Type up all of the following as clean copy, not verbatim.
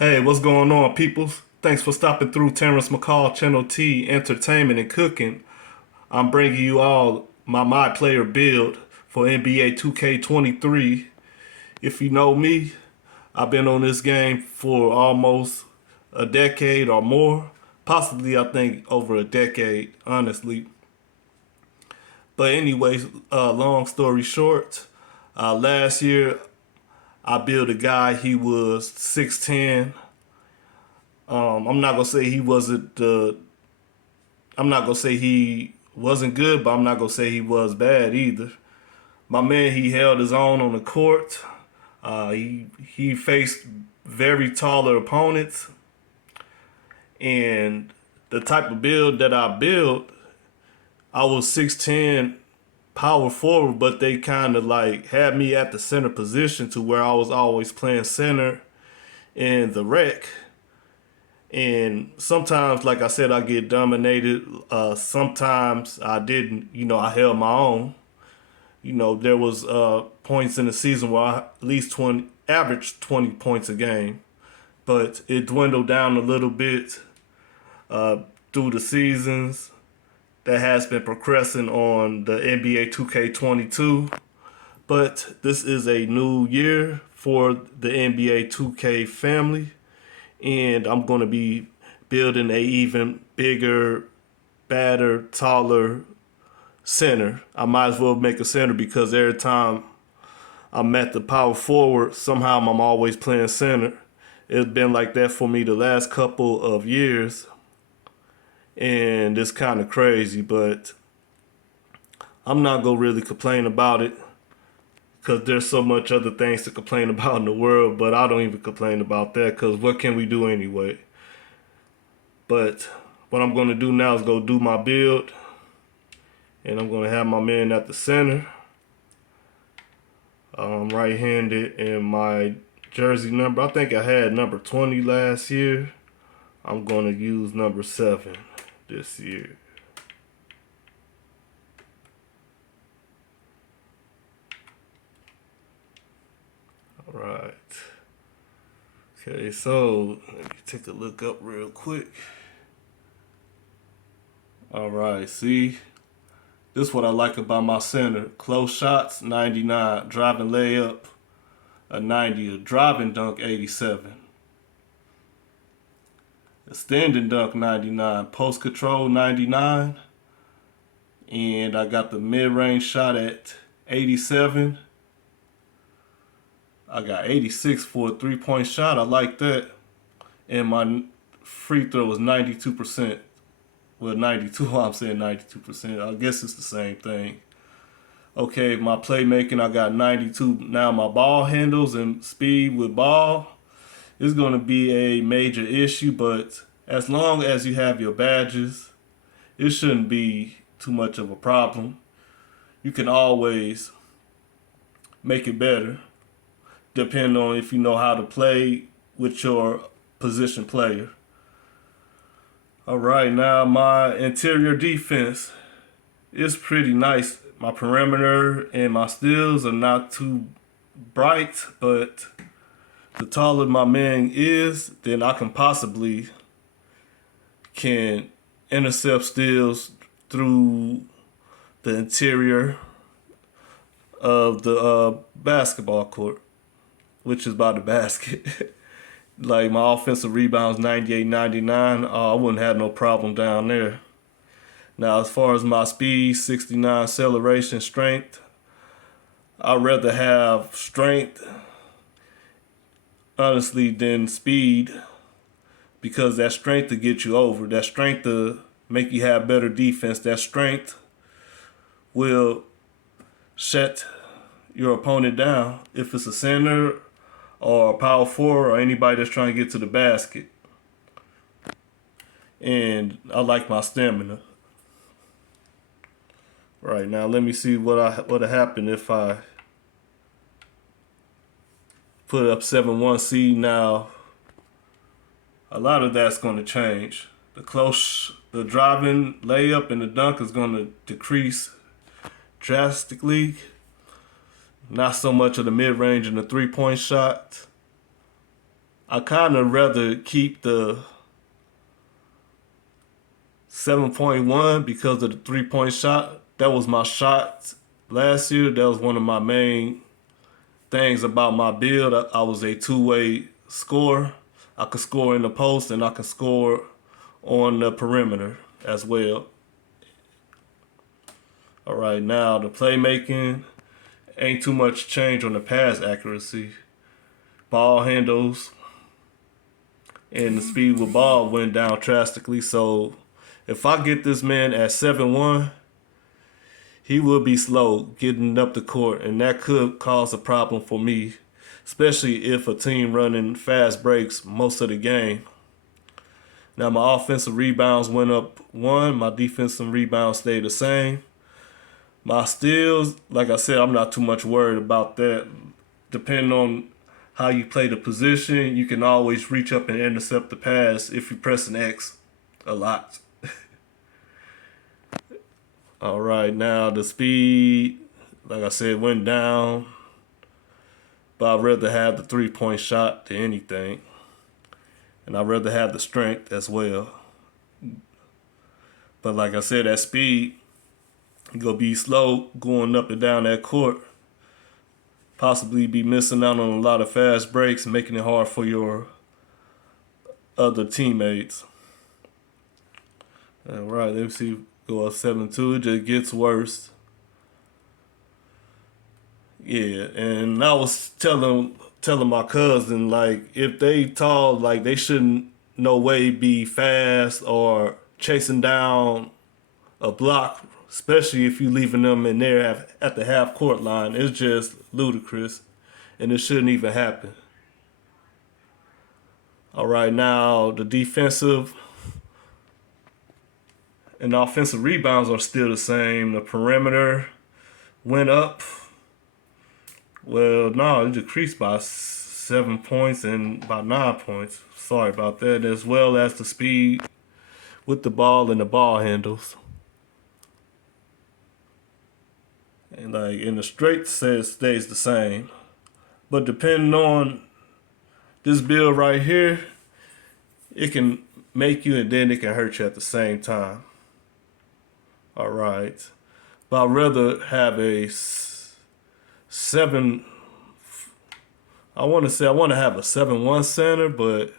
Hey, what's going on, peoples? Thanks for stopping through Terrence McCall Channel T Entertainment and Cooking. I'm bringing you all my player build for NBA 2K23. If you know me, I've been on this game for almost a decade or more. Possibly, I think, over a decade, honestly. But anyways, long story short, last year I built a guy. He was 6'10". I'm not gonna say he wasn't the. I'm not gonna say he wasn't good, but I'm not gonna say he was bad either. My man, he held his own on the court. He faced very taller opponents, and the type of build that I built, I was 6'10", power forward, but they kind of like had me at the center position to where I was always playing center in the rec. And sometimes, like I said, I get dominated. Sometimes I didn't. I held my own. There was points in the season where I at least 20, averaged 20 points a game, but it dwindled down a little bit uh, through the seasons. That has been progressing on the NBA 2K22, but this is a new year for the NBA 2K family, and I'm going to be building a even bigger, badder, taller center. I might as well make a center because every time I'm at the power forward, somehow I'm always playing center. It's been like that for me the last couple of years, and it's kind of crazy, but I'm not going to really complain about it because there's so much other things to complain about in the world, but I don't even complain about that because what can we do anyway? But what I'm going to do now is go do my build, and I'm going to have my man at the center. Right-handed, and my jersey number, I think I had number 20 last year. I'm going to use number 7 this year. All right. Okay, so let me take a look up real quick. All right, see, this is what I like about my center. Close shots, 99. Driving layup, a 90. A driving dunk, 87. A standing dunk, 99. Post control, 99. And I got the mid-range shot at 87. I got 86 for a three-point shot. I like that. And my free throw was 92%. Well, 92, I'm saying 92%. I guess it's the same thing. Okay, my playmaking, I got 92. Now my ball handles and speed with ball is going to be a major issue, but as long as you have your badges, it shouldn't be too much of a problem. You can always make it better, depending on if you know how to play with your position player. All right, now my interior defense is pretty nice. My perimeter and my steals are not too bright, but the taller my man is, then I can possibly can intercept steals through the interior of the basketball court, which is by the basket. Like my offensive rebounds 98, 99. I wouldn't have no problem down there. Now, as far as my speed, 69 acceleration, strength, I'd rather have strength, honestly, than speed because that strength to get you over. That strength to make you have better defense. That strength will shut your opponent down if it's a center or a power forward or anybody that's trying to get to the basket. And I like my stamina. Right now, let me see what'll happen if I put up 7-1 seed. Now, a lot of that's going to change. The driving layup and the dunk is going to decrease drastically. Not so much of the mid range and the 3-point shot. I kind of rather keep the 7.1 because of the 3-point shot. That was my shot last year. That was one of my main things about my build. I was a two-way scorer. I could score in the post and I could score on the perimeter as well. All right, now the playmaking ain't too much change on the pass accuracy. Ball handles and the speed with ball went down drastically. So if I get this man at 7-1, he will be slow getting up the court, and that could cause a problem for me, especially if a team running fast breaks most of the game. Now my offensive rebounds went up 1, my defensive rebounds stayed the same. My steals, like I said, I'm not too much worried about that. Depending on how you play the position, you can always reach up and intercept the pass if you press an X a lot. All right, now the speed, like I said, went down. But I'd rather have the 3-point shot than anything. And I'd rather have the strength as well. But like I said, that speed, you're going to be slow going up and down that court. Possibly be missing out on a lot of fast breaks, making it hard for your other teammates. All right, let me see. Go up 7-2. It just gets worse. Yeah, and I was telling my cousin, like, if they tall, like, they shouldn't no way be fast or chasing down a block, especially if you leaving them in there at the half court line. It's just ludicrous, and it shouldn't even happen. All right, now the defensive and offensive rebounds are still the same. The perimeter went up. Well, no, it decreased by 7 points and by 9 points. Sorry about that. As well as the speed with the ball and the ball handles. And like in the straight says stays the same. But depending on this build right here, it can make you and then it can hurt you at the same time. All right. But I'd rather have a 7. I want to have a 7-1 center, but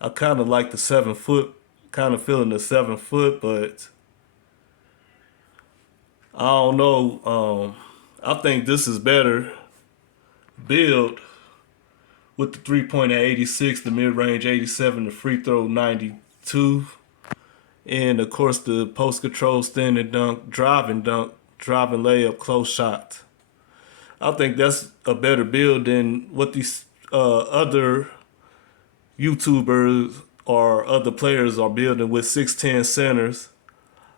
I kind of like the 7 foot, kind of feeling the 7 foot, but I don't know. I think this is better build with the 3-point at 86, the mid range 87, the free throw 92, and of course the post control standing dunk, driving layup, close shot. I think that's a better build than what these other YouTubers or other players are building with 6'10 centers.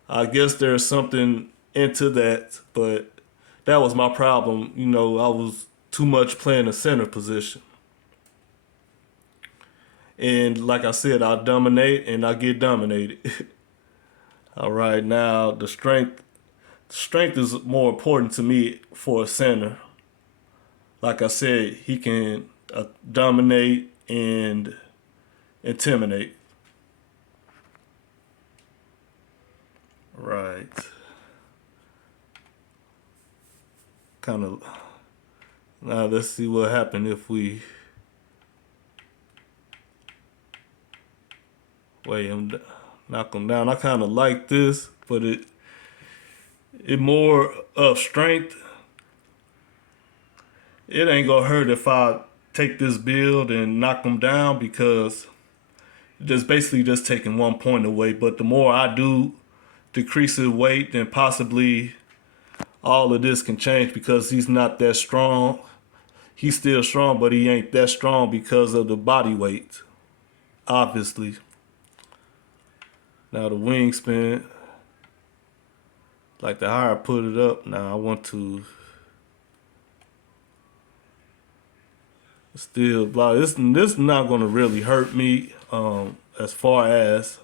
I guess there's something into that, but that was my problem. You know, I was too much playing the center position. And like I said, I dominate and I get dominated. All right, now the strength is more important to me for a center. Like I said, he can dominate and intimidate. Right. Kind of. Now let's see what happened if we weigh him, knock him down. I kind of like this, but it more of strength. It ain't gonna hurt if I take this build and knock him down because just basically just taking 1 point away. But the more I do decrease his weight, then possibly all of this can change because he's not that strong. He's still strong, but he ain't that strong because of the body weight, obviously. Now the wingspan, like the higher I put it up, now I want to still block. This is not going to really hurt me as far as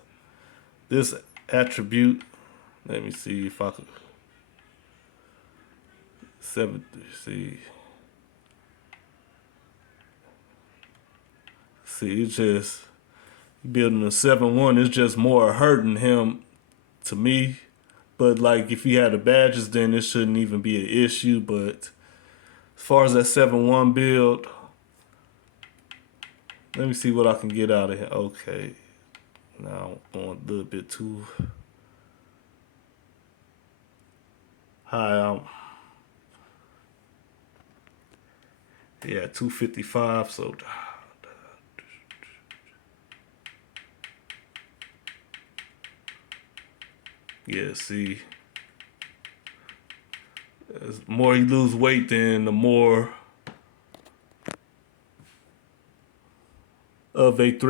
this attribute. Let me see if I could. See. See, it's just building a 7-1. It's just more hurting him to me. But like, if he had the badges, then it shouldn't even be an issue. But as far as that 7-1 build, let me see what I can get out of here. Okay, now I'm going a little bit too high. Yeah, 255. So yeah, see, as more he lose weight, then the more of a threat